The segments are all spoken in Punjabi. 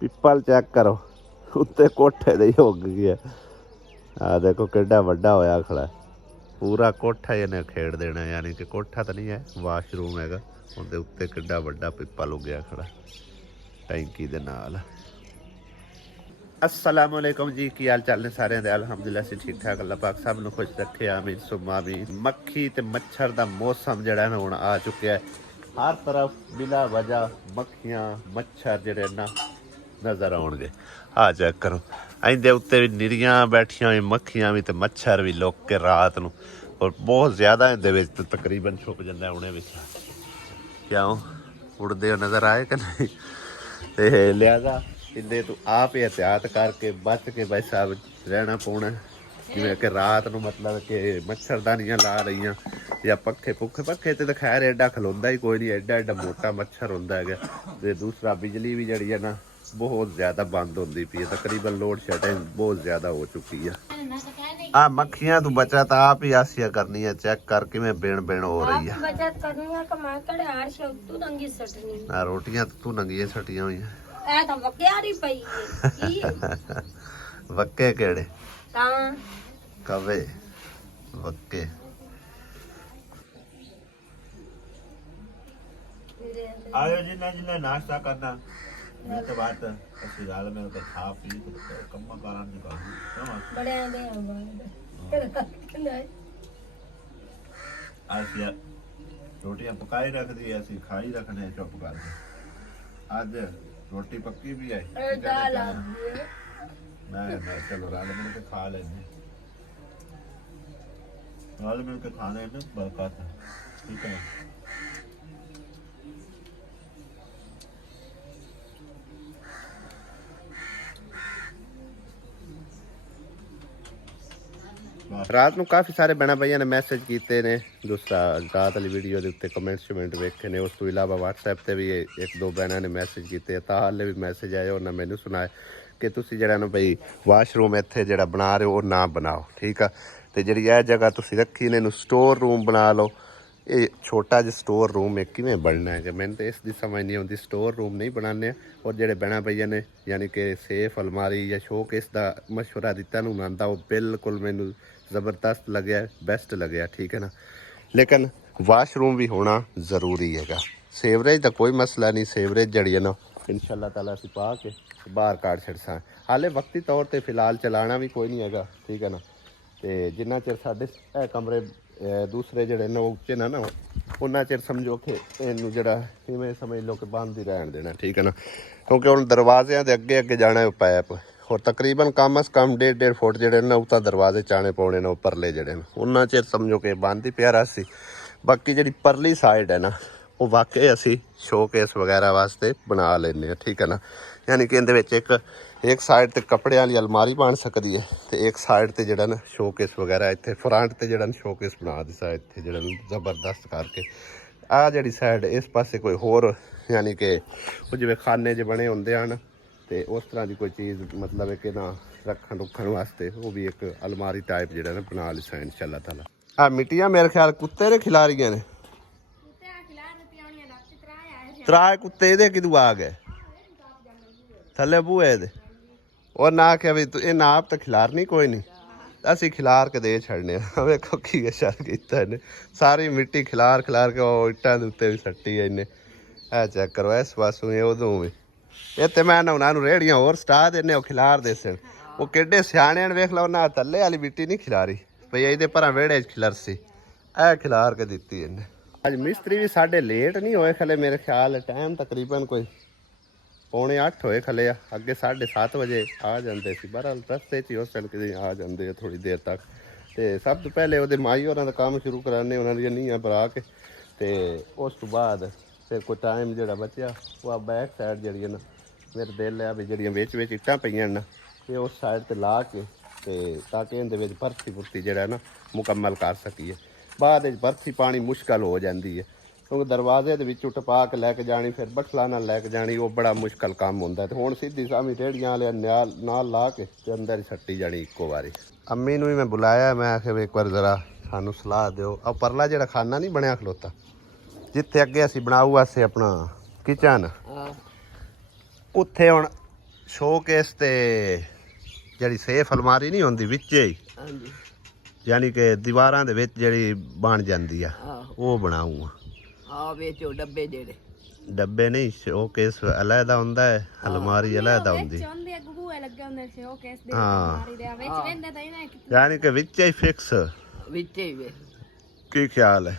पिपल चेक करो उत्ते कोठे दे ही उग गया। आ देखो किड्डा वड्डा होया खड़ा पूरा कोठा ही इन्हें खेड़ देना, यानी कि कोठा तो नहीं है वाशरूम हैगा, उनके उत्ते किड्डा वड्डा पिपल उगया खड़ा टैंकी दे नाल। अस्सलाम वालेकुम जी, की हाल चाल ने सारे दे? अलहमदुलिल्लाह से ठीक ठाक, अल्लाह पाक सब नूं खुश रखे, आमीन सुम्मा आमीन। मक्खी ते मच्छर दा मौसम जिहड़ा ना हुण आ चुक्या है, हर तरफ बिला वजह मक्खियां मच्छर जिहड़े ना नज़र आउणगे। आ चेक करो इंदे उत्ते भी निरियां बैठियां होई मक्खियां भी ते मच्छर भी लुक के रात नूं, और बहुत ज़्यादा इंदे विच ते तकरीबन छुप जांदा उहने विच। क्यों उड़दे नज़र आए कि नहीं? ते लिहाजा इन्हें तू आप ही एहतियात करके बच के भाई साहब रहना पौना, जिवें कि रात नूं मतलब कि मच्छरदानियां ला रही या पक्खे पुखे। पक्खे ते खैर एडा खलोंदा ही कोई नहीं, एडा एडा मोटा मच्छर होंदा है। ते दूसरा बिजली भी जिहड़ी है ना बहुत ज़्यादा बंद होंदी पई है, तकरीबन लोड शेडिंग बहुत ज़्यादा हो चुकी है। आ मक्खियां तू बचत आप ही आसिया करनी है, चेक कर किवें बिन बिन हो रही है। बचत करनी है कमा कर हार से तू नंगी सटनी ना रोटियां तू नंगियां सटियां हुई ए तो वक्यारी पई है वक्के केड़े तां कवे वक्के। आयो जिन्ना जिन्ना नाश्ता करना मैं तो बात अच्छी गाल में तो खा पी तो कम्मा कारण निकाल बड़े दे आसिया रोटियां पकाई रख दी, ऐसी खाई रखने चुप कर। आज रोटी पक्की भी है मैं चलो रल मिल के खा लेने, रल मिल के खाने में बरकत है, ठीक है। रात ਨੂੰ ਕਾਫੀ ਸਾਰੇ ਬਣਾ ਭਾਈਆਂ ਨੇ ਮੈਸੇਜ ਕੀਤੇ ਨੇ, ਦੂਸਰਾ ਰਾਤ ਵਾਲੀ ਵੀਡੀਓ ਦੇ ਉੱਤੇ ਕਮੈਂਟ ਸ਼ਮੈਂਟ ਵੇਖੇ ਨੇ। ਉਸ ਤੋਂ ਇਲਾਵਾ WhatsApp ਤੇ ਵੀ ਇੱਕ ਦੋ ਬਹਿਣਾਂ ਨੇ ਮੈਸੇਜ ਕੀਤੇ, ਤਾਂ ਹਾਲੇ ਵੀ ਮੈਸੇਜ ਆਏ ਉਹਨਾਂ ਮੈਨੂੰ ਸੁਣਾਇਆ ਕਿ ਤੁਸੀਂ ਜਿਹੜਾ ਨਾ ਬਈ ਵਾਸ਼ਰੂਮ ਇੱਥੇ ਜਿਹੜਾ ਬਣਾ ਰਹੇ ਹੋ ਉਹ ਨਾ ਬਣਾਓ, ਠੀਕ ਆ। ਤੇ ਜਿਹੜੀ ਇਹ ਜਗ੍ਹਾ ਤੁਸੀਂ ਰੱਖੀ ਨੇ ਇਹਨੂੰ ਸਟੋਰ ਰੂਮ ਬਣਾ ਲਓ। ਇਹ ਛੋਟਾ ਜਿਹਾ ਸਟੋਰ ਰੂਮ ਇਹ ਕਿਵੇਂ ਬਣਨਾ ਹੈ? ਮੈਨੂੰ ਤਾਂ ਇਸ ਦੀ ਸਮਝ ਨਹੀਂ ਆਉਂਦੀ। ਸਟੋਰ ਰੂਮ ਨਹੀਂ ਬਣਾਉਂਦੇ, ਔਰ ਜਿਹੜੇ ਬਹਿਣਾ ਪਈਆਂ ਨੇ ਯਾਨੀ ਕਿ ਸੇਫ ਅਲਮਾਰੀ ਜਾਂ ਸ਼ੋਕੇਸ ਦਾ ਮਸ਼ਵਰਾ ਦਿੱਤਾ ਨੂੰ ਮੰਨਦਾ, ਉਹ ਬਿਲਕੁਲ ਮੈਨੂੰ ज़बरदस्त लगे, बेस्ट लगे, ठीक है ना। लेकिन वाशरूम भी होना ज़रूरी है। सीवरेज का कोई मसला नहीं, सीवरेज जड़ी है ना इंशाअल्लाह ताला असीं पा के बाहर काट छड़सा। हाले वक्ती तौर पर फिलहाल चलाना भी कोई नहीं है, ठीक है ना। तो जिन्ना चिर साडे कमरे दूसरे जड़े ना उच्चे ना उन्ना चिर समझो कि इनू जड़ा इवें समझ लो कि बंद ही रहन देना, ठीक है ना। क्योंकि हुण दरवाज़ियां दे अगे अगे जाना है पैप, और तकरीबन कम अज़ कम 1.5 फुट जोड़े ना उतना दरवाजे चाने पाने ने परले जोड़े उन्ना चिर समझो कि बंद ही प्यारा सी। बाकी जी परली साइड है ना वो वाकई असी शोकेस वगैरह वास्ते बना लें, ठीक है ना। यानी कि एक साइड ते कपड़े वाली अलमारी बन सकती है, तो एक साइड ते जड़ा ना शोकेस वगैरह इतने फ्रंट ते जड़ा शोकेस बना दिता इतने जड़ा जबरदस्त करके। आ जी साइड इस पासे कोई होर यानी कि जिवें खाने ज बने होंदे हैं तो उस तरह की कोई चीज़ मतलब है कि ना रखन रुखन वास्ते वो भी एक अलमारी टाइप जो ना बना ली सा इंशाअल्लाह ताला। आ मिट्टियां मेरे ख्याल कुत्ते ने खिला रही ने, त्राए कुत्ते ये किदू आ गए थले बूहे दे, और ना आख्या भी ये नाप तो खिलारनी कोई नहीं, असी खिलार के दे छड़ने। वेखो की शर किया इन्हें, सारी मिट्टी खिलार खिलार के इट्टां दे उत्ते भी सट्टी है इन्हें। है चेक करो इस पासों उदों भी इतने मैं उन्होंने रेहड़ियां होर सटा देने खिलार दे सन। वो किड्डे सियाने वेख लो ना थल्ले वाली मिट्टी नहीं खिलारी भई ये पर वेड़े खिलरसी ऐ खिलार के दी इन्हें। अज मिस्त्री भी साढ़े लेट नहीं होए खले, मेरे ख्याल टाइम तकरीबन कोई 7:45 होए खले आ, अगे 7:30 बजे आ जाते सी, बहरहाल रस्ते च उस तक आ जाते थोड़ी देर तक। तो सब तो पहले वो माई होर का काम शुरू कराने उन्होंने नींह भरा के, तो उस तो बाद फिर कोई टाइम जो बचा वो बैक साइड जी ना मेरे दिल है भी जड़ियाँ बिच बिच इट्टां पईयां ना ये उस साइड ते ला के ताकि इहदे विच भरती भुरती जिहड़ा ना मुकम्मल कर सकीए। बाद भरती पानी मुश्किल हो जाती है, क्योंकि दरवाजे दे विचों टपा के लैके जानी फिर बठला नाल लैके जानी, वो बड़ा मुश्किल काम होंदा। ते हुण सीधी सामी रेहड़ियां वाले नाल ला के ते अंदर ही सट्टी जानी इक्को वारी। अम्मी नूं भी मैं बुलाया, मैं आखिया भी एक बार जरा सानूं सलाह दिओ। आ परला जिहड़ा खाना नहीं बनया खलोता जिथे अगे असीं बनाऊ वास्ते अपना किचन उत्थे हुण ਸ਼ੋਕੇਸ ਤੇ ਜਿਹੜੀ ਸੇਫ ਅਲਮਾਰੀ ਨਹੀਂ ਹੁੰਦੀ ਵਿੱਚੇ ਹੀ, ਹਾਂਜੀ ਯਾਨੀ ਕਿ ਦੀਵਾਰਾਂ ਦੇ ਵਿੱਚ ਜਿਹੜੀ ਬਣ ਜਾਂਦੀ ਆ, ਆਹੋ ਉਹ ਬਣਾਉਂਗਾ। ਆ ਵੇਚੋ ਡੱਬੇ ਜਿਹੜੇ ਡੱਬੇ ਨਹੀਂ, ਸ਼ੋਕੇਸ ਅਲੱਗਾ ਹੁੰਦਾ ਹੈ, ਅਲਮਾਰੀ ਅਲੱਗਾ ਹੁੰਦੀ। ਹਾਂ ਯਾਨੀ ਕਿ ਵਿੱਚੇ ਹੀ ਫਿਕਸ। ਵਿੱਚੇ ਹੀ ਵੇ ਕੀ ਖਿਆਲ ਹੈ?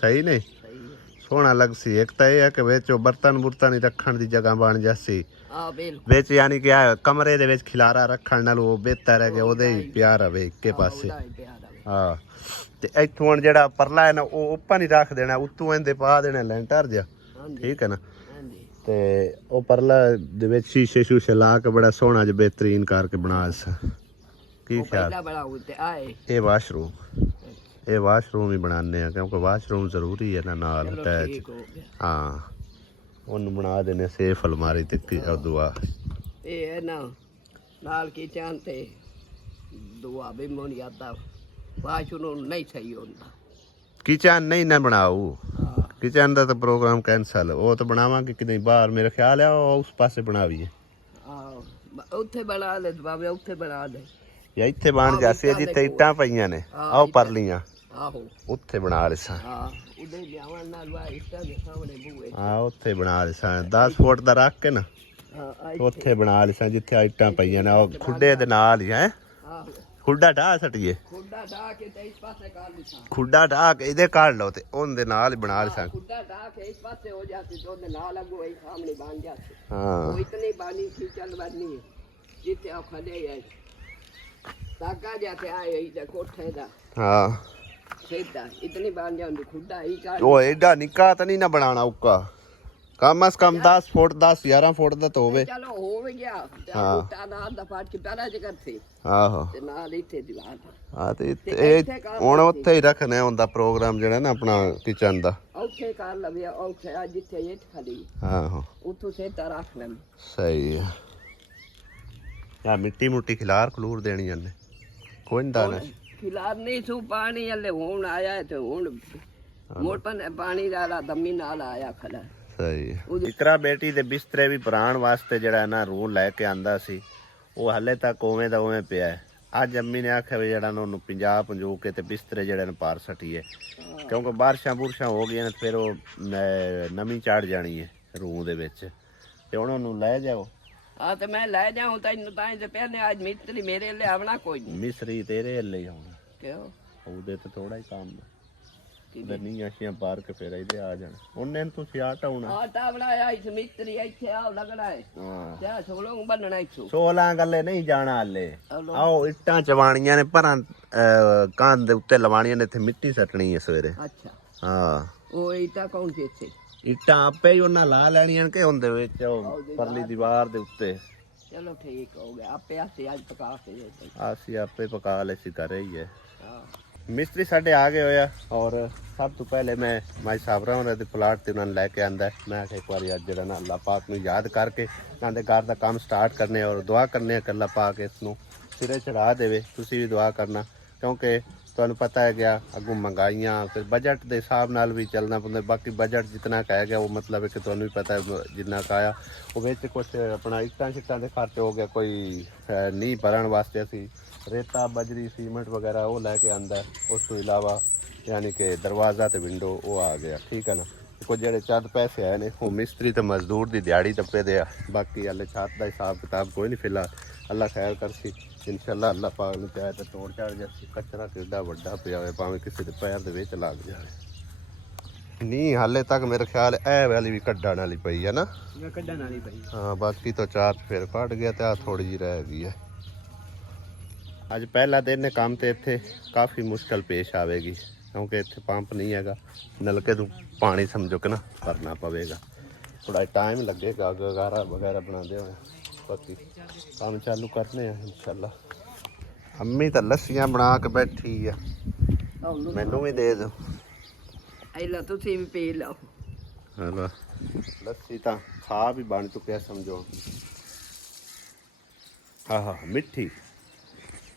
ਸਹੀ ਨਹੀਂ? ਸਹੀ ਹੈ। ਸੋਹਣਾ ਲੱਗ ਸੀ। ਇੱਕ ਤਾਂ ਇਹ ਹੈ ਕਿ ਵਿੱਚ ਉਹ ਬਰਤਨ ਬੁਰਤਨ ਹੀ ਰੱਖਣ ਦੀ ਜਗ੍ਹਾ ਬਣ ਜਾਸੀ ਆ ਬਿਲਕੁਲ ਵਿੱਚ, ਯਾਨੀ ਕਿ ਆ ਕਮਰੇ ਦੇ ਵਿੱਚ ਖਿਲਾਰਾ ਰੱਖਣ ਨਾਲ ਉਹ ਬਿਹਤਰ ਹੈ ਕਿ ਉਹਦੇ ਹੀ ਪਿਆ ਰਵੇ ਇੱਕੇ ਪਾਸੇ। ਹਾਂ ਤੇ ਇੱਥੋਂ ਹੁਣ ਜਿਹੜਾ ਪਰਲਾ ਹੈ ਨਾ ਉਹ ਉੱਪਰ ਨਹੀਂ ਰੱਖ ਦੇਣਾ, ਉੱਤੋਂ ਇਹਦੇ ਪਾ ਦੇਣਾ ਲੈਂਟਰ ਜਿਹਾ, ਠੀਕ ਹੈ ਨਾ। ਤੇ ਉਹ ਪਰਲਾ ਦੇ ਵਿੱਚ ਸ਼ੀਸ਼ੇ ਸ਼ੂਸ਼ੇ ਲਾ ਕੇ ਬੜਾ ਸੋਹਣਾ ਜਿਹਾ ਬਿਹਤਰੀਨ ਕਰਕੇ ਬਣਾ ਸ। ਕੀ ਖਿਆਲ? ਇਹ ਵਾਸ਼ਰੂਮ, ਇਹ ਵਾਸ਼ਰੂਮ ਹੀ ਬਣਾਉਂਦੇ ਆ ਕਿਉਂਕਿ ਵਾਸ਼ਰੂਮ ਜ਼ਰੂਰੀ ਹੈ ਨਾ ਨਾਲ ਅਟੈਚ। ਹਾਂ ਉਹਨੂੰ ਬਣਾ ਦੇਣੇ ਸੇਫ ਅਲਮਾਰੀ ਤੇ ਦੁਆ ਇਹ ਹੈ ਨਾ ਨਾਲ ਕਿਚਨ ਤੇ ਦੁਆ ਵੀ ਮੋਨ ਜਾਂਦਾ ਵਾਸ਼ਰੂਮ ਨਹੀਂ ਸਹੀ ਹੁੰਦਾ। ਕਿਚਨ ਨਹੀਂ ਨਾ ਬਣਾਓ, ਕਿਚਨ ਦਾ ਤਾਂ ਪ੍ਰੋਗਰਾਮ ਕੈਂਸਲ। ਉਹ ਤਾਂ ਬਣਾਵਾਂਗੇ ਕਿ ਨਹੀਂ ਬਾਹਰ, ਮੇਰਾ ਖਿਆਲ ਹੈ ਉਹ ਉਸ ਪਾਸੇ ਬਣਾਵੀਏ। ਉੱਥੇ ਬਣਾ ਲੈ ਬਾਬੇ, ਉੱਥੇ ਬਣਾ ਦੇ ਜਾਂ ਇੱਥੇ ਬਣ ਜਾਸੇ ਜਿੱਥੇ ਇੱਟਾਂ ਪਈਆਂ ਨੇ ਆਓ ਪਰਲੀਆਂ, ਆਹੋ ਉੱਥੇ ਬਣਾ ਲਿਸਾਂ। ਉਹਦੇ ਲਿਆਵਣ ਨਾਲ ਵਾ ਇੱਟਾਂ ਦੇ ਸਾਹਮਣੇ ਬੂਏ ਉੱਥੇ ਬਣਾ ਲਿਸਾਂ 10 ਫੁੱਟ ਦਾ ਰੱਖ ਕੇ ਨਾ, ਉੱਥੇ ਬਣਾ ਲਿਸਾਂ ਜਿੱਥੇ ਇੱਟਾਂ ਪਈਆਂ ਨੇ। ਉਹ ਖੁੱਡੇ ਦੇ ਨਾਲ ਹੀ ਹੈ, ਖੁੱਡਾ ਢਾਹ ਸਟੀਏ, ਖੁੱਡਾ ਢਾਹ ਕੇ ਤੇ ਇਸ ਪਾਸੇ ਕਰ ਲਿਸਾਂ, ਖੁੱਡਾ ਢਾਹ ਕੇ ਇਹਦੇ ਕੱਢ ਲਓ ਤੇ ਉਹਦੇ ਨਾਲ ਹੀ ਬਣਾ ਲਿਸਾਂ। ਖੁੱਡਾ ਢਾਹ ਕੇ ਇਸ ਪਾਸੇ ਹੋ ਜਾਤੀ ਤੇ ਉਹਦੇ ਨਾਲ ਲੱਗੋ ਇਹ ਸਾਹਮਣੇ ਬਣ ਜਾਤੀ। ਹਾਂ ਉਹ ਇਤਨੀ ਬਾਣੀ ਸੀ ਚੱਲ ਵਰਨੀ ਹੈ ਜਿੱਥੇ ਆ ਖੜੇ ਹੈ ਤਾਗਾ ਜਾਤੇ ਆਏ ਇਹਦਾ ਕੋਠੇ ਦਾ। ਹਾਂ ਸਿੱਧਾ ਇਤਨੀ ਬਣ ਜਾਂਦੀ ਖੁੱਡਾ ਹੀ ਕਰ। ਉਹ ਐਡਾ ਨਿੱਕਾ ਤਾਂ ਨਹੀਂ ਨਾ ਬਣਾਉਣਾ ਉੱਕਾ, ਕਮ ਸੇ ਕਮ 10 ਫੁੱਟ 10-11 ਫੁੱਟ ਦਾ ਤਾਂ ਹੋਵੇ। ਚਲੋ ਹੋ ਵੀ ਗਿਆ ਟਾ ਨਾਲ ਦਾ ਫਾਟ ਕੇ ਪਹਿਲਾਂ ਜਿਕਰ ਸੀ। ਆਹੋ ਤੇ ਨਾਲ ਇੱਥੇ ਦੀਵਾਰ ਹਾਂ ਤੇ ਇਹ ਹੁਣ ਉੱਥੇ ਹੀ ਰੱਖਣਾ ਹੁੰਦਾ ਪ੍ਰੋਗਰਾਮ ਜਿਹੜਾ ਨਾ ਆਪਣਾ ਕਿਚਨ ਦਾ। ਉੱਥੇ ਕਰ ਲਵੇ ਉੱਥੇ ਆ ਜਿੱਥੇ ਇਹ ਖੜੀ ਆਹੋ ਉੱਥੋਂ ਸਿੱਧਾ ਰੱਖ ਲੈ। ਸਹੀ ਹੈ। ਆ ਮਿੱਟੀ ਮੁੱਟੀ ਖਿਲਾਰ ਖਲੂਰ ਦੇਣੀ ਉਹਨੇ ਕੋਈ ਨਹੀਂ ਦਾਣਾ ਖਿਲਾਰ ਨਹੀਂ ਸੂ ਪਾਣੀ ਹਲੇ ਹੁਣ ਆਇਆ ਤੇ ਹੁਣ ਮੋੜ ਪਾਣੀ ਦਾ ਦਮੀ ਨਾਲ ਆਇਆ ਖੜਾ। ਸਹੀ ਹੈ। ਇਕਰਾ ਬੇਟੀ ਦੇ ਬਿਸਤਰੇ ਵੀ ਭਰਾਉਣ ਵਾਸਤੇ ਜਿਹੜਾ ਨਾ ਰੂਲ ਲੈ ਕੇ ਆਂਦਾ ਸੀ, ਉਹ ਹਲੇ ਤੱਕ ਉਵੇਂ ਦਾ ਉਵੇਂ ਪਿਆ ਹੈ। ਅੱਜ ਅੰਮੀ ਨੇ ਆਖਿਆ ਵੀ ਜਿਹੜਾ ਉਹਨੂੰ 50-50 ਕੇ ਤੇ ਬਿਸਤਰੇ ਜਿਹੜੇ ਨੇ ਪਾਰ ਸਟੀਏ ਕਿਉਂਕਿ ਬਾਰਿਸ਼ਾਂ ਬੁਰਸ਼ਾਂ ਹੋ ਗਈਆਂ ਨੇ, ਫਿਰ ਉਹ ਨਵੀਂ ਚੜ ਜਾਣੀ ਹੈ ਰੂਮ ਦੇ ਵਿੱਚ ਤੇ ਹੁਣ ਉਹਨੂੰ ਲੈ ਜਾਓ। ਹਾਂ ਤੇ ਮੈਂ ਲੈ ਜਾਉਂ ਤੈਨੂੰ ਤਾਂ ਤੇ ਪਹਿਨੇ ਅੱਜ ਮਿਸਤਰੀ ਮੇਰੇ ਲਈ ਆਵਣਾ ਕੋਈ ਨਹੀਂ। ਮਿਸਰੀ ਤੇਰੇ ਲਈ ਆਉਣਾ ਕਿਉਂ? ਉਹਦੇ ਤੇ ਥੋੜਾ ਹੀ ਕੰਮ ਨਹੀਂ ਆਸ਼ੀਆਂ ਪਾਰ ਕੇ ਫਿਰ ਇਹਦੇ ਆ ਜਾਣਾ ਉਹਨੇ ਤੁਸੀਂ ਆਟਾਉਣਾ। ਆਟਾ ਬਣਾਇਆ ਇਸ ਮਿਸਤਰੀ ਇੱਥੇ ਆ ਲੱਗਣਾ ਹੈ। ਹਾਂ ਤੇ ਸੋਲੋਂ ਬੰਨਣਾ ਇੱਥੋਂ 16 ਗੱਲੇ ਨਹੀਂ ਜਾਣਾ ਹਲੇ। ਆਓ ਇੱਟਾਂ ਚਵਾਣੀਆਂ ਨੇ ਪਰਾਂ ਕੰਧ ਦੇ ਉੱਤੇ ਲਵਾਣੀਆਂ ਨੇ, ਇੱਥੇ ਮਿੱਟੀ ਸੱਟਣੀ ਹੈ ਸਵੇਰੇ। ਅੱਛਾ ਹਾਂ ਉਹ ਇੱਟਾਂ ਕੌਣ ਸੀ ਇੱਥੇ? ਇੱਟਾਂ ਆਪੇ ਹੀ ਉਹਨਾਂ ਲਾ ਲੈਣੀਆਂ ਕਿ ਹੁੰਦੇ ਵਿੱਚ ਉਹ ਪਰਲੀ ਦੀਵਾਰ ਦੇ ਉੱਤੇ। ਚਲੋ ਠੀਕ ਹੋ ਗਿਆ, ਆਪੇ ਆਸੇ ਅੱਜ ਪਕਾ ਕੇ ਅਸੀਂ ਆਪੇ ਪਕਾ ਲੈ ਸੀ ਘਰੇ ਹੀ ਹੈ। ਹਾਂ ਮਿਸਤਰੀ ਸਾਡੇ ਆ ਗਏ ਹੋਇਆ ਔਰ ਸਭ ਤੋਂ ਪਹਿਲੇ ਮੈਂ ਮਾਈ ਸਾਬਰਾ ਉਹਨਾਂ ਦੇ ਪਲਾਟ ਤੇ ਉਹਨਾਂ ਨੂੰ ਲੈ ਕੇ ਆਂਦਾ। ਮੈਂ ਕਿਹਾ ਇੱਕ ਵਾਰੀ ਅੱਜ ਜਿਹੜਾ ਨਾ ਅੱਲਾਹ ਪਾਕ ਨੂੰ ਯਾਦ ਕਰਕੇ ਉਹਨਾਂ ਦੇ ਘਰ ਦਾ ਕੰਮ ਸਟਾਰਟ ਕਰਨੇ ਔਰ ਦੁਆ ਕਰਨੇ ਕਿ ਅੱਲਾਹ ਪਾਕ ਇਸ ਨੂੰ ਸਿਰੇ ਚੜਾ ਦੇਵੇ। ਤੁਸੀਂ ਵੀ ਦੁਆ ਕਰਨਾ ਕਿਉਂਕਿ ਤੁਹਾਨੂੰ ਪਤਾ ਹੈ ਗਿਆ ਅੱਗੋਂ ਮਹਿੰਗਾਈਆਂ ਫਿਰ ਬਜਟ ਦੇ ਹਿਸਾਬ ਨਾਲ ਵੀ ਚੱਲਣਾ ਪੈਂਦਾ। ਬਾਕੀ ਬਜਟ ਜਿੰਨਾ ਕਹਿ ਗਿਆ ਉਹ ਮਤਲਬ ਹੈ ਕਿ ਤੁਹਾਨੂੰ ਵੀ ਪਤਾ ਹੈ ਜਿੰਨਾ ਕਾਇਆ ਉਹ ਵਿੱਚ ਕੁਛ ਆਪਣਾ ਇੱਟਾਂ ਛਿੱਟਾਂ ਦੇ ਖਰਚ ਹੋ ਗਿਆ, ਕੋਈ ਨੀਂਹ ਭਰਨ ਵਾਸਤੇ ਅਸੀਂ ਰੇਤਾ ਬਜਰੀ ਸੀਮੈਂਟ ਵਗੈਰਾ ਉਹ ਲੈ ਕੇ ਆਂਦਾ। ਉਸ ਤੋਂ ਇਲਾਵਾ ਯਾਨੀ ਕਿ ਦਰਵਾਜ਼ਾ ਤੇ ਵਿੰਡੋ ਉਹ ਆ ਗਿਆ, ਠੀਕ ਹੈ ਨਾ। ਕੁਝ ਜਿਹੜੇ ਚੰਦ ਪੈਸੇ ਆਏ ਨੇ ਉਹ ਮਿਸਤਰੀ ਤੇ ਮਜ਼ਦੂਰ ਦੀ ਦਿਹਾੜੀ ਟੱਪੇ ਦੇ ਆ। ਬਾਕੀ ਹਾਲੇ ਛੱਤ ਦਾ ਹਿਸਾਬ ਕਿਤਾਬ ਕੋਈ ਨਹੀਂ ਫਿਲਹਾਲ, ਅੱਲਾ ਖੈਰ ਕਰਸੀ ਇਨਸ਼ਾਅੱਲਾ। ਅੱਲਾ ਪਾਕ ਨੂੰ ਚਾਹੇ ਤਾਂ ਤੋੜ ਝਾੜ ਜਾਸੀ। ਕਚਰਾ ਕਿੱਡਾ ਵੱਡਾ ਪਿਆ ਹੋਵੇ ਭਾਵੇਂ ਕਿਸੇ ਦੇ ਪੈਰ ਦੇ ਵਿੱਚ ਲੱਗ ਜਾਵੇ। ਨਹੀਂ ਹਾਲੇ ਤੱਕ ਮੇਰੇ ਖਿਆਲ ਇਹ ਵਾਲੀ ਵੀ ਕੱਢਣ ਵਾਲੀ ਪਈ ਹੈ ਨਾ, ਕੱਢਣ ਵਾਲੀ ਪਈ। ਹਾਂ ਬਾਕੀ ਤਾਂ ਚਾਰ ਫਿਰ ਕੱਢ ਗਿਆ ਤੇ ਆ ਥੋੜੀ ਜਿਹੀ ਰਹਿ ਗਈ ਹੈ। ਅੱਜ ਪਹਿਲਾ ਦਿਨ ਨੇ ਕੰਮ ਤੇ ਇੱਥੇ ਕਾਫੀ ਮੁਸ਼ਕਲ ਪੇਸ਼ ਆਵੇਗੀ ਕਿਉਂਕਿ ਇੱਥੇ ਪੰਪ ਨਹੀਂ ਹੈਗਾ, ਨਲਕੇ ਤੋਂ ਪਾਣੀ ਸਮਝੋ ਕਿ ਨਾ ਭਰਨਾ ਪਵੇਗਾ। ਥੋੜਾ ਟਾਈਮ ਲੱਗੇਗਾ ਗਾਰਾ ਵਗੈਰਾ ਬਣਾਉਂਦੇ ਹੋਏ। ਬਾਕੀ ਕੰਮ ਚਾਲੂ ਕਰਨੇ ਆ ਇਨਸ਼ਾਅੱਲਾ। ਅੰਮੀ ਤਾਂ ਲੱਸੀਆਂ ਬਣਾ ਕੇ ਬੈਠੀ ਆ, ਮੈਨੂੰ ਵੀ ਦੇ ਦਿਓ। ਐਲਾ ਤੁਸੀਂ ਵੀ ਪੀ ਲਓ। ਹਾਂ ਲੱਸੀ ਤਾਂ ਖਾ ਵੀ ਬਣ ਚੁੱਕਿਆ ਸਮਝੋ। ਹਾਂ ਮਿੱਠੀ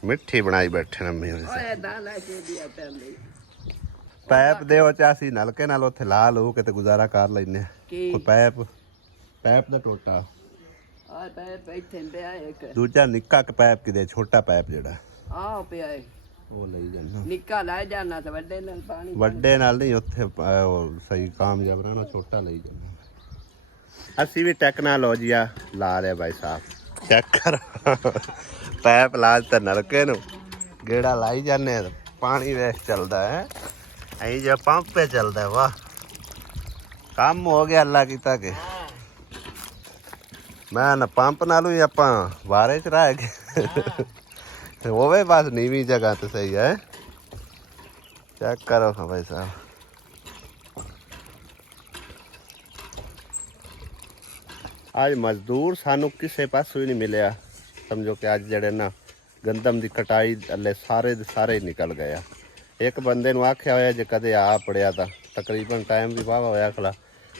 ਮਿੱਠੀ ਬਣਾਈ ਬੈਠੇ ਨੇ। ਓਏ ਦਾਣਾ ਕੇ ਦਿਆ ਪੈਂਦੇ ਪੈਪ ਦੇ ਉਹ ਚ ਅਸੀਂ ਨਲਕੇ ਨਾਲ ਉੱਥੇ ਲਾ ਲੂ ਕੇ ਤੇ ਗੁਜ਼ਾਰਾ ਕਰ ਲੈਨੇ। ਕੋਈ ਪੈਪ ਦਾ ਟੋਟਾ ਆ ਪੈਪ ਇੱਥੇ ਪਿਆ ਇੱਕ ਦੂਜਾ ਨਿੱਕਾ ਕ ਪੈਪ ਕਿਤੇ ਛੋਟਾ ਪੈਪ ਜਿਹੜਾ ਆ ਪਿਆ ਏ ਉਹ ਲਈ ਜਾਣਾ ਨਿੱਕਾ ਲੈ ਜਾਣਾ ਤੇ ਵੱਡੇ ਨਾਲ ਪਾਣੀ ਵੱਡੇ ਨਾਲ ਨਹੀਂ ਉੱਥੇ ਉਹ ਸਹੀ ਕਾਮਯਾਬ ਰਹਿਣਾ ਛੋਟਾ ਲਈ ਜਾਣਾ ਅਸੀਂ ਵੀ ਟੈਕਨੋਲੋਜੀ ਲਾ ਲਿਆ ਭਾਈ ਸਾਹਿਬ ਚੈੱਕ ਕਰ ਪੈਪ ਲਾ ਦਿੱਤਾ ਨਲਕੇ ਨੂੰ ਗੇੜਾ ਲਾਈ ਜਾਂਦੇ ਆ ਪਾਣੀ ਵੇਖ ਚੱਲਦਾ ਹੈ ਐਂ ਜੇ ਪੰਪ ਤੇ ਚੱਲਦਾ ਵਾਹ ਕੰਮ ਹੋ ਗਿਆ ਅੱਲਾ ਕੀਤਾ ਕਿ ਮੈਂ ਨਾ ਪੰਪ ਨਾਲੋਂ ਹੀ ਆਪਾਂ ਵਾਰੇ ਚ ਰਹਿ ਗਏ ਹੋਵੇ ਬਸ ਨੀਵੀਂ ਜਗ੍ਹਾ ਤੇ ਸਹੀ ਹੈ ਚੈੱਕ ਕਰੋ ਭਾਈ ਸਾਹਿਬ ਅੱਜ ਮਜ਼ਦੂਰ ਸਾਨੂੰ ਕਿਸੇ ਪਾਸੋਂ ਹੀ ਨਹੀਂ ਮਿਲਿਆ ਸਮਝੋ ਕਿ ਅੱਜ ਜਿਹੜੇ ਨਾ ਗੰਦਮ ਦੀ ਕਟਾਈ ਅੱਲੇ ਸਾਰੇ ਦੇ ਸਾਰੇ ਹੀ ਨਿਕਲ ਗਏ ਆ ਇੱਕ ਬੰਦੇ ਨੂੰ ਆਖਿਆ ਹੋਇਆ ਜੇ ਕਦੇ ਆ ਪੜਿਆ ਤਾਂ ਤਕਰੀਬਨ ਟਾਈਮ ਵੀ ਵਾਹਵਾ ਹੋਇਆ ਖਲਾ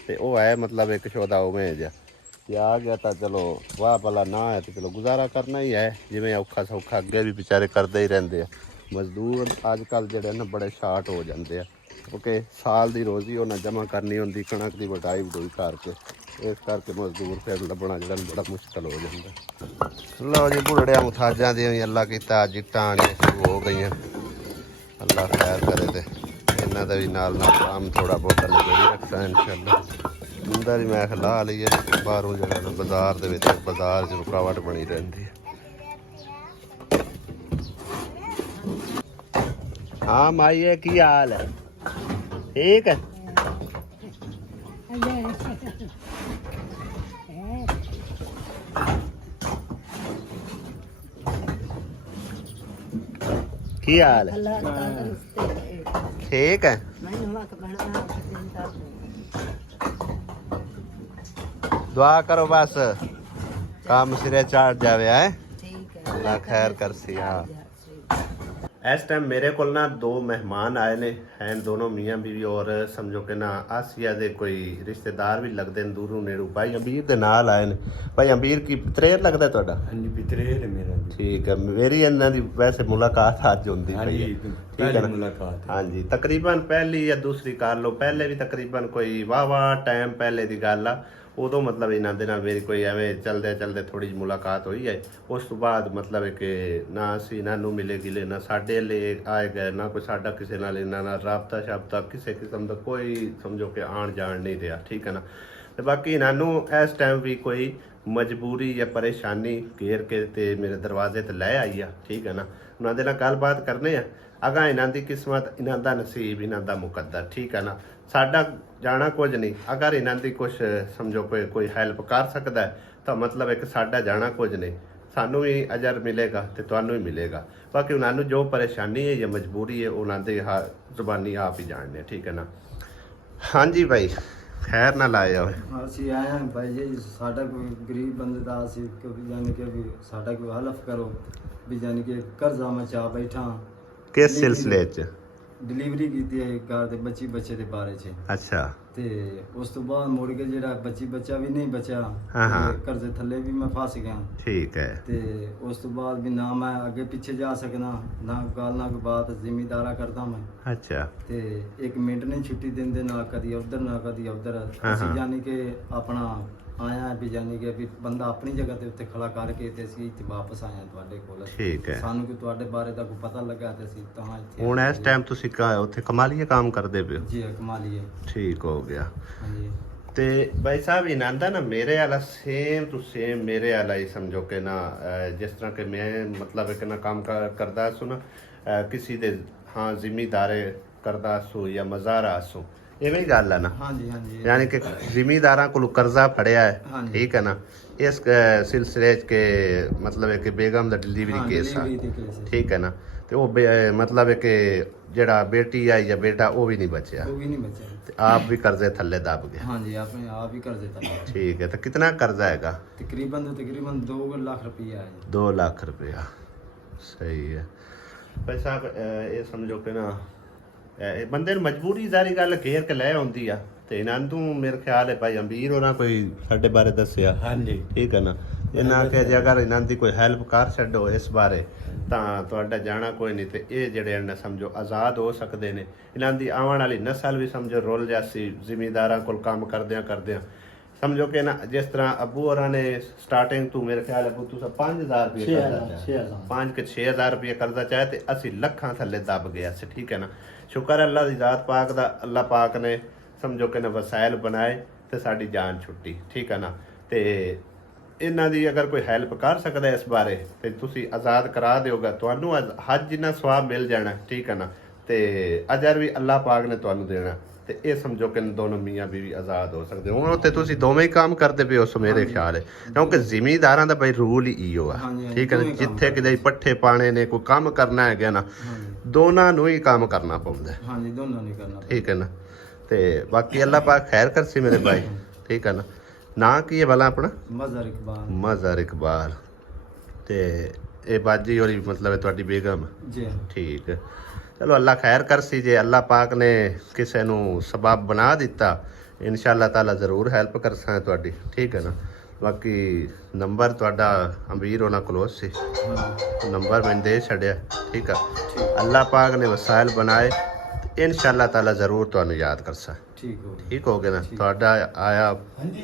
ਤੇ ਉਹ ਹੈ ਮਤਲਬ ਇੱਕ ਸ਼ੋਦਾ ਉਵੇਂ ਜਿਹਾ ਜੇ ਆ ਗਿਆ ਤਾਂ ਚਲੋ ਵਾਹ ਭਲਾ ਨਾ ਹੈ ਤੇ ਚਲੋ ਗੁਜ਼ਾਰਾ ਕਰਨਾ ਹੀ ਹੈ ਜਿਵੇਂ ਔਖਾ ਸੌਖਾ ਅੱਗੇ ਵੀ ਵਿਚਾਰੇ ਕਰਦੇ ਹੀ ਰਹਿੰਦੇ ਆ ਮਜ਼ਦੂਰ ਅੱਜ ਕੱਲ੍ਹ ਜਿਹੜੇ ਨਾ ਬੜੇ ਸ਼ਾਰਟ ਹੋ ਜਾਂਦੇ ਆ ਕਿਉਂਕਿ ਸਾਲ ਦੀ ਰੋਜ਼ੀ ਉਹਨਾਂ ਜਮ੍ਹਾਂ ਕਰਨੀ ਹੁੰਦੀ ਕਣਕ ਦੀ ਵਢਾਈ ਵਢੂਈ ਕਰਕੇ ਇਸ ਕਰਕੇ ਮਜ਼ਦੂਰ ਫਿਰ ਲੱਭਣਾ ਜਿਹੜਾ ਬੜਾ ਮੁਸ਼ਕਲ ਹੋ ਜਾਂਦਾ ਲਓ ਜੀ ਬੁੜੜਿਆਂ ਮੁਥਾਜਾਂ ਦੀਆਂ ਵੀ ਅੱਲਾ ਕੀਤਾ ਜਿੱਟਾਂ ਆਉਣੀਆਂ ਸ਼ੁਰੂ ਹੋ ਗਈਆਂ ਅੱਲਾ ਖੈਰ ਕਰੇ ਤੇ ਇਹਨਾਂ ਦਾ ਵੀ ਨਾਲ ਕੰਮ ਥੋੜਾ ਬਹੁਤਾ ਨਿਬੇੜੀ ਰੱਖਾਂ ਇਨਸ਼ਾਅੱਲਾ ਅੰਦਰ ਹੀ ਮੈਂ ਲਾ ਲਈਏ ਬਾਹਰੋਂ ਜਿਹੜਾ ਨਾ ਬਾਜ਼ਾਰ ਦੇ ਵਿੱਚ ਬਾਜ਼ਾਰ 'ਚ ਰੁਕਾਵਟ ਬਣੀ ਰਹਿੰਦੀ ਹੈ ਹਾਂ ਮਾਈਏ ਕੀ ਹਾਲ ਹੈ ਠੀਕ ਹੈ ਕੀ ਹਾਲ ਹੈ ਠੀਕ ਹੈ दुआ करो बस काम सिरे चढ़ जावे है अल्लाह खैर कर सी हाँ इस टाइम मेरे को ना दो मेहमान आए ने हैं दोनों मियाँ बीवी और समझो कि ना आसिया दे कोई रिश्तेदार भी लगते हैं दूरों नेड़ू भाई अमीर दे नाल आए ने भाई अमीर की पतरेर लगता है तुहाडा हाँ जी पितरेर है मेरा भी। ठीक है मेरी इन्हां दी वैसे मुलाकात अज होंदी हाँ पई जी है ठीक है पहली ना मुलाकात है। हाँ जी तकरीबन पहली या दूसरी कर लो पहले भी तकरीबन कोई वाह टाइम पहले दी गल आ ਉਦੋਂ ਮਤਲਬ ਇਹਨਾਂ ਦੇ ਨਾਲ ਮੇਰੀ ਕੋਈ ਐਵੇਂ ਚਲਦੇ ਚਲਦੇ ਥੋੜੀ ਜਿਹੀ ਮੁਲਾਕਾਤ ਹੋਈ ਹੈ ਉਸ ਤੋਂ ਬਾਅਦ ਮਤਲਬ ਹੈ ਕਿ ਨਾ ਅਸੀਂ ਇਹਨਾਂ ਨੂੰ ਮਿਲੇ ਗਿਲੇ ਨਾ ਸਾਡੇ ਲਈ ਆਏ ਗਏ ਨਾ ਕੋਈ ਸਾਡਾ ਕਿਸੇ ਨਾਲ ਇਹਨਾਂ ਨਾਲ ਰਾਬਤਾ ਸ਼ਾਬਤਾ ਕਿਸੇ ਕਿਸਮ ਦਾ ਕੋਈ ਸਮਝੋ ਕਿ ਆਣ ਜਾਣ ਨਹੀਂ ਰਿਹਾ ਠੀਕ ਹੈ ਨਾ ਤੇ ਬਾਕੀ ਇਹਨਾਂ ਨੂੰ ਇਸ ਟਾਈਮ ਵੀ ਕੋਈ ਮਜਬੂਰੀ ਜਾਂ ਪਰੇਸ਼ਾਨੀ ਘੇਰ ਕੇ ਤੇ ਮੇਰੇ ਦਰਵਾਜ਼ੇ ਤੇ ਲੈ ਆਈ ਆ ਠੀਕ ਹੈ ਨਾ ਉਹਨਾਂ ਦੇ ਨਾਲ ਗੱਲਬਾਤ ਕਰਨੇ ਆ ਅਗਾ ਇਹਨਾਂ ਦੀ ਕਿਸਮਤ ਇਹਨਾਂ ਦਾ ਨਸੀਬ ਇਹਨਾਂ ਦਾ ਮੁਕੱਦਰ ਠੀਕ ਹੈ ਨਾ ਸਾਡਾ ਜਾਣਾ ਕੁਝ ਨਹੀਂ ਅਗਰ ਇਹਨਾਂ ਦੀ ਕੁਝ ਸਮਝੋ ਕੋਈ ਹੈਲਪ ਕਰ ਸਕਦਾ ਤਾਂ ਮਤਲਬ ਇੱਕ ਸਾਡਾ ਜਾਣਾ ਕੁਝ ਨਹੀਂ ਸਾਨੂੰ ਵੀ ਅਜਰ ਮਿਲੇਗਾ ਤੇ ਤੁਹਾਨੂੰ ਵੀ ਮਿਲੇਗਾ ਬਾਕੀ ਉਹਨਾਂ ਨੂੰ ਜੋ ਪਰੇਸ਼ਾਨੀ ਹੈ ਜਾਂ ਮਜਬੂਰੀ ਹੈ ਉਹਨਾਂ ਦੇ ਜ਼ੁਬਾਨੀ ਆਪ ਹੀ ਜਾਣਦੇ ਠੀਕ ਹੈ ਨਾ ਹਾਂਜੀ ਭਾਈ ਖੈਰ ਨਾ ਲਾਇਆ ਹੋਏ ਅਸੀਂ ਆਏ ਹਾਂ ਭਾਈ ਜੀ ਸਾਡਾ ਕੋਈ ਗਰੀਬ ਬੰਦੇ ਦਾ ਅਸੀਂ ਯਾਨੀ ਕਿ ਵੀ ਸਾਡਾ ਕੋਈ ਹਲਫ ਕਰੋ ਵੀ ਯਾਨੀ ਕਿ ਕਰਜ਼ਾ ਮੈਂ ਚਾ ਬੈਠਾ ਕਿਸ ਸਿਲਸਿਲੇ 'ਚ ਡਿਲੀਵਰੀ ਕੀਤੀ ਹੈ ਘਰ ਦੇ ਬੱਚੇ ਦੇ ਬਾਰੇ 'ਚ ਅੱਛਾ ਤੇ ਉਸ ਤੋਂ ਬਾਅਦ ਮੁੜ ਕੇ ਜਿਹੜਾ ਬੱਚਾ ਵੀ ਨਹੀਂ ਬਚਿਆ ਹਾਂ। ਤੇ ਕਰਜ਼ੇ ਥੱਲੇ ਵੀ ਮੈਂ ਫਸ ਗਿਆ ਠੀਕ ਹੈ ਤੇ ਉਸ ਤੋਂ ਬਾਅਦ ਵੀ ਨਾ ਮੈਂ ਅੱਗੇ ਪਿੱਛੇ ਜਾ ਸਕਦਾ ਨਾ ਗੱਲ ਨਾ ਕੋਈ ਬਾਤ ਜ਼ਿਮੀਦਾਰਾ ਕਰਦਾ ਮੈਂ ਅੱਛਾ ਤੇ ਇੱਕ ਮਿੰਟ ਨਹੀਂ ਛੁੱਟੀ ਦਿੰਦੇ ਨਾ ਕਦੀ ਉਧਰ ਨਾ ਕਦੀ ਉਧਰ ਅਸੀਂ ਯਾਨੀ ਕਿ ਆਪਣਾ ਆਇਆ ਵੀ ਯਾਨੀ ਕਿ ਵੀ ਬੰਦਾ ਆਪਣੀ ਜਗ੍ਹਾ ਤੇ ਉੱਤੇ ਖੜਾ ਕਰਕੇ ਤੇ ਅਸੀਂ ਇੱਥੇ ਵਾਪਸ ਆਏ ਤੁਹਾਡੇ ਕੋਲ ਠੀਕ ਹੈ ਸਾਨੂੰ ਕੋਈ ਤੁਹਾਡੇ ਬਾਰੇ ਦਾ ਕੋਈ ਪਤਾ ਲੱਗਾ ਤੇ ਅਸੀਂ ਤਾਂ ਇੱਥੇ ਹੁਣ ਇਸ ਟਾਈਮ ਤੁਸੀਂ ਉੱਥੇ ਕਮਾਲੀਏ ਕੰਮ ਕਰਦੇ ਪਏ ਹੋ ਜੀ ਕਮਾਲੀਏ ਠੀਕ ਹੋ ਗਿਆ ਹਾਂਜੀ ਤੇ ਭਾਈ ਸਾਹਿਬ ਇਹਨਾਂ ਦਾ ਨਾ ਮੇਰੇ ਵਾਲਾ ਸੇਮ ਟੂ ਸੇਮ ਮੇਰੇ ਵਾਲਾ ਹੀ ਸਮਝੋ ਕਿ ਨਾ ਜਿਸ ਤਰ੍ਹਾਂ ਕਿ ਮੈਂ ਮਤਲਬ ਕਿ ਨਾ ਕੰਮ ਕਰਦਾ ਸੋ ਨਾ ਕਿਸੇ ਦੇ ਹਾਂ ਜ਼ਿਮੀਦਾਰੇ ਕਰਦਾ ਸੋ ਜਾਂ ਮਜ਼ਾਰਾ ਸੋ ਇਵੇਂ ਹੀ ਗੱਲ ਹੈ ਨਾ ਹਾਂਜੀ ਹਾਂਜੀ ਯਾਨੀ ਕਿ ਜ਼ਿਮੀਦਾਰਾਂ ਕੋਲ ਕਰਜ਼ਾ ਫੜਿਆ ਹੈ ਹਾਂਜੀ। ਠੀਕ ਹੈ ਨਾ ਇਸ ਸਿਲਸਿਲੇ 'ਚ ਕਿ ਮਤਲਬ ਹੈ ਕਿ ਬੇਗਮ ਦਾ ਡਿਲੀਵਰੀ ਕੇਸ ਆ ਠੀਕ ਹੈ ਨਾ ਤੇ ਉਹ ਮਤਲਬ ਹੈ ਕਿ ਜਿਹੜਾ ਬੇਟੀ ਆਈ ਜਾਂ ਬੇਟਾ ਉਹ ਵੀ ਨਹੀਂ ਬਚਿਆ ਉਹ ਵੀ ਨਹੀਂ ਬਚਿਆ ਤੇ ਆਪ ਵੀ ਕਰਜ਼ੇ ਥੱਲੇ ਦਬ ਗਿਆ ਹਾਂਜੀ ਆਪਣੇ ਆਪ ਹੀ ਕਰ ਦਿੱਤਾ ਠੀਕ ਹੈ ਤਾਂ ਕਿੰਨਾ ਕਰਜ਼ਾ ਹੈਗਾ ਤਕਰੀਬਨ 2 ਲੱਖ ਰੁਪਈਆ ਹੈ 2 ਲੱਖ ਰੁਪਇਆ ਸਹੀ ਹੈ ਭਾਈ ਸਾਹਿਬ ਇਹ ਸਮਝੋ ਕਿ ਨਾ ਇਹ ਬੰਦੇ ਨੂੰ ਮਜਬੂਰੀ ਜ਼ਾਰੀ ਗੱਲ ਘੇਰ ਕੇ ਲੈ ਆਉਂਦੀ ਆ ਤੇ ਇਹਨਾਂ ਨੂੰ ਮੇਰੇ ਖਿਆਲ ਹੈ ਭਾਈ ਅਮੀਰ ਹੋਣਾ ਕੋਈ ਸਾਡੇ ਬਾਰੇ ਦੱਸਿਆ ਹਾਂਜੀ ਠੀਕ ਹੈ ਨਾ ਇਹਨਾਂ ਕਿ ਜੇ ਅਗਰ ਇਹਨਾਂ ਦੀ ਕੋਈ ਹੈਲਪ ਕਰ ਛੱਡੋ ਇਸ ਬਾਰੇ ਤਾਂ ਤੁਹਾਡਾ ਜਾਣਾ ਕੋਈ ਨਹੀਂ ਤੇ ਇਹ ਜਿਹੜੇ ਨੇ ਸਮਝੋ ਆਜ਼ਾਦ ਹੋ ਸਕਦੇ ਨੇ ਇਹਨਾਂ ਦੀ ਆਉਣ ਵਾਲੀ ਨਸਲ ਵੀ ਸਮਝੋ ਰੁੱਲ ਜਾਸੀ ਜ਼ਿਮੀਦਾਰਾਂ ਕੋਲ ਕੰਮ ਕਰਦਿਆਂ ਸਮਝੋ ਕਿ ਨਾ ਜਿਸ ਤਰ੍ਹਾਂ ਅੱਬੂ ਹੋਰਾਂ ਨੇ ਸਟਾਰਟਿੰਗ ਤੋਂ ਮੇਰੇ ਖਿਆਲ ਅੱਬੂ ਤੁਸੀਂ 5000 ਰੁਪਏ ਕਰਜ਼ਾ ਚਾਹਿਆ 5 ਕੇ 6000 ਰੁਪਏ ਕਰਜ਼ਾ ਚਾਹਿਆ ਤੇ ਅਸੀਂ ਲੱਖਾਂ ਥੱਲੇ ਦੱਬ ਗਿਆ ਸੀ ਠੀਕ ਹੈ ਨਾ ਸ਼ੁਕਰ ਹੈ ਅੱਲਾ ਦੀ ਜ਼ਾਤ ਪਾਕ ਦਾ ਅੱਲਾ ਪਾਕ ਨੇ ਸਮਝੋ ਕਿ ਨਾ ਵਸਾਇਲ ਬਣਾਏ ਤੇ ਸਾਡੀ ਜਾਨ ਛੁੱਟੀ ਠੀਕ ਹੈ ਨਾ ਤੇ ਇਹਨਾਂ ਦੀ ਅਗਰ ਕੋਈ ਹੈਲਪ ਕਰ ਸਕਦਾ ਇਸ ਬਾਰੇ ਤੇ ਤੁਸੀਂ ਆਜ਼ਾਦ ਕਰਾ ਦਿਓਗਾ ਤੁਹਾਨੂੰ ਹੱਜ ਜਿੰਨਾ ਸਵਾਬ ਮਿਲ ਜਾਣਾ ਠੀਕ ਹੈ ਨਾ ਤੇ ਅਜਰ ਵੀ ਅੱਲਾ ਪਾਕ ਨੇ ਤੁਹਾਨੂੰ ਦੇਣਾ ਤੇ ਇਹ ਸਮਝੋ ਕਿ ਦੋਨੋਂ ਮੀਆਂ ਬੀਵੀ ਆਜ਼ਾਦ ਹੋ ਸਕਦੇ ਹੁਣ ਉੱਤੇ ਤੁਸੀਂ ਦੋਵੇਂ ਹੀ ਕੰਮ ਕਰਦੇ ਪਏ ਹੋ ਸੋ ਮੇਰੇ ਖਿਆਲ ਹੈ ਕਿਉਂਕਿ ਜ਼ਿਮੀਂਦਾਰਾਂ ਦਾ ਬਈ ਰੂਲ ਹੀ ਇਹੋ ਆ ਠੀਕ ਹੈ ਨਾ ਜਿੱਥੇ ਕਿਤੇ ਪੱਠੇ ਪਾਣੇ ਨੇ ਕੋਈ ਕੰਮ ਕਰਨਾ ਹੈਗਾ ਨਾ ਦੋਨਾਂ ਨੂੰ ਹੀ ਕੰਮ ਕਰਨਾ ਪਊਗਾ ਹਾਂਜੀ ਦੋਨਾਂ ਨੂੰ ਕਰਨਾ ਠੀਕ ਹੈ ਨਾ ਤੇ ਬਾਕੀ ਅੱਲਾ ਪਾਕ ਖੈਰ ਕਰਸੀ ਮੇਰੇ ਭਾਈ ਠੀਕ ਹੈ ਨਾ ਕੀ ਹੈ ਭਲਾ ਆਪਣਾ ਮਜ਼ਹਰ ਇਕਬਾਲ ਤੇ ਇਹ ਬਾਜੀ ਹੋਰੀ ਮਤਲਬ ਹੈ ਤੁਹਾਡੀ ਬੇਗਮ ਜੀ ਠੀਕ ਹੈ ਚਲੋ ਅੱਲਾ ਖੈਰ ਕਰਸੀ ਜੇ ਅੱਲਾ ਪਾਕ ਨੇ ਕਿਸੇ ਨੂੰ ਸਬਬ ਬਣਾ ਦਿੱਤਾ ਇਨਸ਼ਾਅੱਲਾ ਤਾਲਾ ਜ਼ਰੂਰ ਹੈਲਪ ਕਰਸਾਂ ਤੁਹਾਡੀ ਠੀਕ ਹੈ ਨਾ ਬਾਕੀ ਨੰਬਰ ਤੁਹਾਡਾ ਅਮੀਰ ਹੋਣਾ ਕਲੋਜ਼ ਸੀ ਨੰਬਰ ਮੈਂ ਦੇ ਛੱਡਿਆ ਠੀਕ ਆ ਅੱਲਾ ਪਾਕ ਨੇ ਵਸਾਇਲ ਬਣਾਏ ਇਨਸ਼ਾਅੱਲਾ ਤਾਲਾ ਜ਼ਰੂਰ ਤੁਹਾਨੂੰ ਯਾਦ ਕਰਸਾਂ ਠੀਕ ਹੋ ਗਿਆ ਨਾ ਤੁਹਾਡਾ ਆਇਆ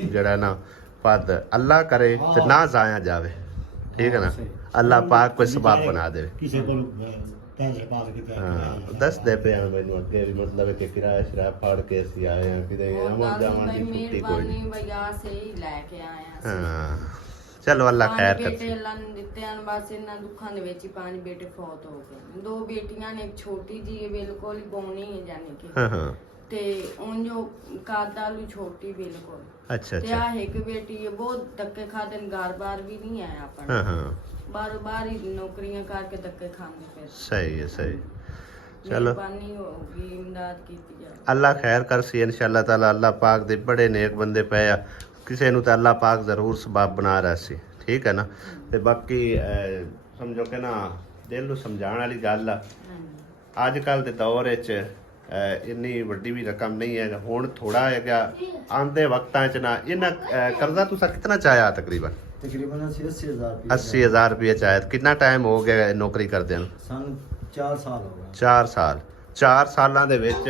ਜਿਹੜਾ ਨਾ ਪਦ ਅੱਲਾ ਕਰੇ ਤੇ ਨਾ ਜ਼ਾਇਆ ਜਾਵੇ ਠੀਕ ਹੈ ਨਾ ਅੱਲਾ ਪਾਕ ਕੋਈ ਸਬਬ ਬਣਾ ਦੇਵੇ ਕਿਸੇ ਕੋਲ ਪੈਸੇ ਪਾਸ ਕੀਤਾ ਹਾਂ ਦੱਸਦੇ ਪਿਆ ਮੈਨੂੰ ਅੱਗੇ ਵੀ ਮਤਲਬ ਕਿ ਕਿਰਾਇਆ ਸ਼ਰਾਬ ਫੜ ਕੇ ਅਸੀਂ ਆਏ ਆ ਕਿਤੇ ਆਵਾਂ ਜਾਵਾਂ ਦੀ ਛੁੱਟੀ ਕੋਈ ਨਹੀਂ ਭਈਆ ਸਹੀ ਲੈ ਕੇ ਆਇਆ ਹਾਂ ਚਲੋ ਅੱਲਾ ਖੈਰ ਬੇਟੇ ਕਰੇ ਅੱਲਾ ਨੇ ਦਿੱਤੇ ਹਨ ਬਸ ਇਹਨਾਂ ਦੁੱਖਾਂ ਦੇ ਵਿੱਚ ਹੀ 5 ਬੇਟੇ ਫੌਤ ਹੋ ਗਏ 2 ਬੇਟੀਆਂ ਨੇ ਇੱਕ ਛੋਟੀ ਜੀ ਹੈ ਬਿਲਕੁਲ ਹੀ ਬੌਣੀ ਹੈ ਜਾਨੀ ਕਿ ਹਾਂ ਹਾਂ ਤੇ ਉਹ ਜੋ ਕਾਦਾਲੂ ਛੋਟੀ ਬਿਲਕੁਲ ਅੱਛਾ ਤੇ ਅੱਛਾ ਆ ਇੱਕ ਬੇਟੀ ਹੈ ਬਹੁਤ ਧੱਕੇ ਖਾਦੇ ਨੇ ਘਰ-ਬਾਰ ਵੀ ਨਹੀਂ ਆਇਆ ਆਪਣਾ ਹਾਂ ਹਾਂ ਬਾਰ-ਬਾਰ ਹੀ ਨੌਕਰੀਆਂ ਕਰਕੇ ਧੱਕੇ ਖਾਂਦੇ ਫਿਰ ਸਹੀ ਹੈ ਸਹੀ ਚਲੋ ਮਿਹਰਬਾਨੀ ਹੋਗੀ ਇਮਦਾਦ ਕੀਤੀ ਜਾਵੇ ਅੱਲਾ ਖੈਰ ਕਰਸੀ ਇਨਸ਼ਾਅੱਲਾ ਤਾਲਾ ਅੱਲਾ ਪਾਕ ਦੇ ਬੜੇ ਨੇਕ ਬੰਦੇ ਪਏ ਆ ਕਿਸੇ ਨੂੰ ਤਾਂ ਅੱਲਾ ਪਾਕ ਜ਼ਰੂਰ ਸਬਬ ਬਣਾ ਰਿਹਾ ਸੀ ਠੀਕ ਹੈ ਨਾ ਤੇ ਬਾਕੀ ਸਮਝੋ ਕਿ ਨਾ ਦਿਲ ਨੂੰ ਸਮਝਾਉਣ ਵਾਲੀ ਗੱਲ ਆ ਅੱਜ ਕੱਲ ਦੇ ਦੌਰ ਵਿੱਚ ਇੰਨੀ ਵੱਡੀ ਵੀ ਰਕਮ ਨਹੀਂ ਹੈ ਹੁਣ ਥੋੜਾ ਹੈਗਾ ਆਂਦੇ ਵਕਤਾਂ 'ਚ ਨਾ ਇਹਨਾਂ ਕਰਜ਼ਾ ਤੁਸੀਂ ਕਿੰਨਾ ਚਾਹਿਆ ਤਕਰੀਬਨ 80000 ਰੁਪਏ ਚਾਹਿਆ ਕਿੰਨਾ ਟਾਈਮ ਹੋ ਗਿਆ ਨੌਕਰੀ ਕਰਦਿਆਂ ਨੂੰ ਸਾਨੂੰ 4 ਸਾਲ ਹੋ ਗਏ 4 ਸਾਲ 4 ਸਾਲਾਂ ਦੇ ਵਿੱਚ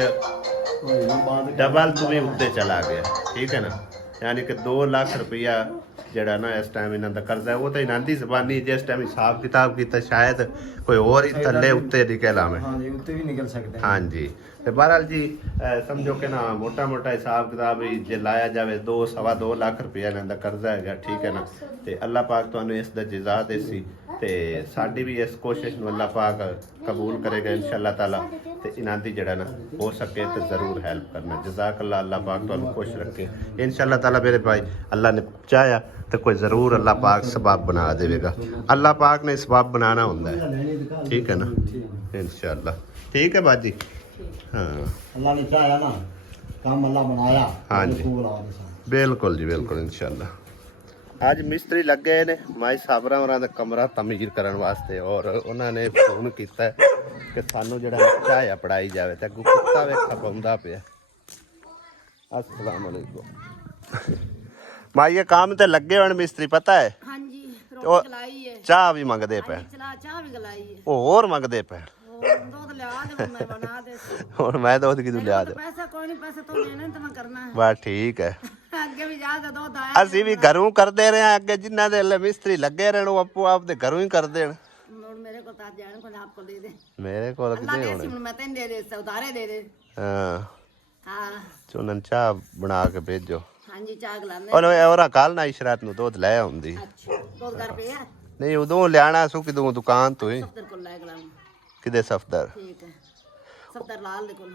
ਡਬਲ ਤੋਂ ਵੀ ਉੱਤੇ ਚਲਾ ਗਿਆ ਠੀਕ ਹੈ ਨਾ ਯਾਨੀ ਕਿ 2 ਲੱਖ ਰੁਪਇਆ ਜਿਹੜਾ ਨਾ ਇਸ ਟਾਈਮ ਇਹਨਾਂ ਦਾ ਕਰਜ਼ਾ ਉਹ ਤਾਂ ਇਹਨਾਂ ਦੀ ਜ਼ਬਾਨੀ ਜਿਸ ਟਾਈਮ ਹਿਸਾਬ ਕਿਤਾਬ ਕੀਤਾ ਸ਼ਾਇਦ ਕੋਈ ਹੋਰ ਹੀ ਥੱਲੇ ਉੱਤੇ ਨਿਕਲ ਆਵੇ ਹਾਂਜੀ ਉੱਤੇ ਵੀ ਨਿਕਲ ਸਕਦੇ ਹਾਂਜੀ ਤੇ ਬਹਰਾਲ ਜੀ ਸਮਝੋ ਕਿ ਨਾ ਮੋਟਾ ਮੋਟਾ ਹਿਸਾਬ ਕਿਤਾਬ ਵੀ ਜੇ ਲਾਇਆ ਜਾਵੇ 2.25 ਲੱਖ ਰੁਪਇਆ ਇਹਨਾਂ ਦਾ ਕਰਜ਼ਾ ਹੈਗਾ ਠੀਕ ਹੈ ਨਾ ਤੇ ਅੱਲਾ ਪਾਕ ਤੁਹਾਨੂੰ ਇਸ ਦਾ ਜਜ਼ਾ ਦੇਸੀ ਤੇ ਸਾਡੀ ਵੀ ਇਸ ਕੋਸ਼ਿਸ਼ ਨੂੰ ਅੱਲਾ ਪਾਕ ਕਬੂਲ ਕਰੇਗਾ ਇਨਸ਼ਾਅੱਲਾ ਤਾਲਾ ਤੇ ਇਹਨਾਂ ਦੀ ਜਿਹੜਾ ਨਾ ਹੋ ਸਕੇ ਤੇ ਜ਼ਰੂਰ ਹੈਲਪ ਕਰਨਾ ਜਜ਼ਾਕ ਅੱਲਾ ਅੱਲਾ ਪਾਕ ਤੁਹਾਨੂੰ ਖੁਸ਼ ਰੱਖੇ ਇਨਸ਼ਾਅੱਲਾ ਤਾਲਾ ਮੇਰੇ ਭਾਈ ਅੱਲਾ ਨੇ ਚਾਹਿਆ ਤੇ ਕੋਈ ਜ਼ਰੂਰ ਅੱਲਾ ਪਾਕ ਸਬਬ ਬਣਾ ਦੇਵੇਗਾ ਅੱਲਾ ਪਾਕ ਨੇ ਸਬਬ ਬਣਾਉਣਾ ਹੁੰਦਾ ਹੈ ਠੀਕ ਹੈ ਨਾ ਇਨਸ਼ਾਅੱਲਾ ਠੀਕ ਹੈ ਬਾਜੀ ਹਾਂ ਅੱਲਾ ਨੇ ਚਾਹਿਆ ਨਾ ਕੰਮ ਅੱਲਾ ਬਣਾਇਆ ਹਾਂਜੀ ਬਿਲਕੁਲ ਜੀ ਬਿਲਕੁਲ ਇਨਸ਼ਾਅੱਲਾ ਅੱਜ ਮਿਸਤਰੀ ਲੱਗੇ ਨੇ ਮਾਈ ਸਾਬਰਾਂ ਹੋਰਾਂ ਦਾ ਕਮਰਾ ਤਮੀਰ ਕਰਨ ਵਾਸਤੇ ਔਰ ਉਹਨਾਂ ਨੇ ਫੋਨ ਕੀਤਾ ਕਿ ਸਾਨੂੰ ਜਿਹੜਾ ਚਾਹਿਆ ਪੜਾਈ ਜਾਵੇ ਤੇ ਅੱਗੋਂ ਕੁੱਤਾ ਵੇਖਾ ਪਾਉਂਦਾ ਪਿਆ अस्सलाम वालेकुम माई ये काम ते लगे हुए मिस्त्री पता है ਹਾਂਜੀ ਉਹ ਰੋਟੀ ਖਲਾਈ ਹੈ ਚਾਹ ਵੀ ਮੰਗਦੇ ਪਏ ਚਲਾ ਚਾਹ ਵੀ ਗਲਾਈ ਹੈ ਹੋਰ ਮੰਗਦੇ ਪਏ ਦੁੱਧ ਲਿਆ ਦੇ ਮੈਂ ਬਣਾ ਦੇ ਹੁਣ ਮੈਂ ਦੁੱਧ ਕਿਦੋਂ ਲਿਆ ਦੇ ਪੈਸਾ ਕੋਈ ਨਹੀਂ ਪੈਸਾ ਤੋਂ ਲੈਣਾ ਤੇ ਮੈਂ ਕਰਨਾ ਹੈ ਬਸ ਠੀਕ ਹੈ ਅੱਗੇ ਵੀ ਜਾ ਦੇ ਦੁੱਧ ਆਇਆ ਅਸੀਂ ਵੀ ਘਰੋਂ ਕਰਦੇ ਰਹੇ ਅੱਗੇ ਜਿਨ੍ਹਾਂ ਦੇ ਮਿਸਤਰੀ ਲੱਗੇ ਰਹਿਣ ਉਹ ਆਪੋ ਆਪ ਦੇ ਘਰੋਂ ਹੀ ਕਰਦੇ ਨੇ ਹੁਣ ਮੇਰੇ ਕੋਲ ਤਾਂ ਜਾਣ ਕੋਲ ਆਪ ਕੋਲ ਦੇ ਦੇ ਮੇਰੇ ਕੋਲ ਅੱਲਾ ਕਿਤੇ ਦੇ ਹੋਣੇ ਸੀ ਹੁਣ ਮੈਂ ਤੈਨੂੰ ਦੇ ਦੇ ਉਧਾਰੇ ਦੇ ਦੇ ਹਾਂ ਹਾਂ ਚੋਨਨ ਚਾਹ ਬਣਾ ਕੇ ਭੇਜੋ ਹਾਂਜੀ ਚਾਹ ਗਲਾਉਂਦੇ ਉਹਰਾ ਕੱਲ ਨਾ ਇਸ਼ਰਾਤ ਨੂੰ ਦੁੱਧ ਲੈ ਆਉਂਦੀ ਅੱਛਾ ਦੁੱਧ ਘਰ ਪਿਆ ਨਹੀਂ ਉਦੋਂ ਲਿਆਣਾ ਸੂ ਕਿਦੋਂ ਦੁਕਾਨ ਤੋਂ ਹੀ ਸਫਦਰ ਕੋਲ ਲੈ ਗਲਾਉਂ ਕਿਦੇ ਸਫਦਰ ਠੀਕ ਹੈ ਸਫਦਰ ਲਾਲ ਦੇ ਕੋਲ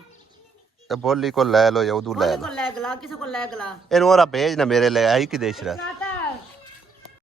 ਤੇ ਬੋਲੀ ਕੋਲ ਲੈ ਲੋ ਜਾਂ ਉਦੋਂ ਲੈ ਲੋ ਕੋਲ ਲੈ ਗਲਾ ਕਿਸੇ ਕੋਲ ਲੈ ਗਲਾ ਇਹਨੂੰ ਉਹਰਾ ਭੇਜ ਨਾ ਮੇਰੇ ਲੈ ਆਈ ਕਿਦੇ ਇਸ਼ਰਾਤ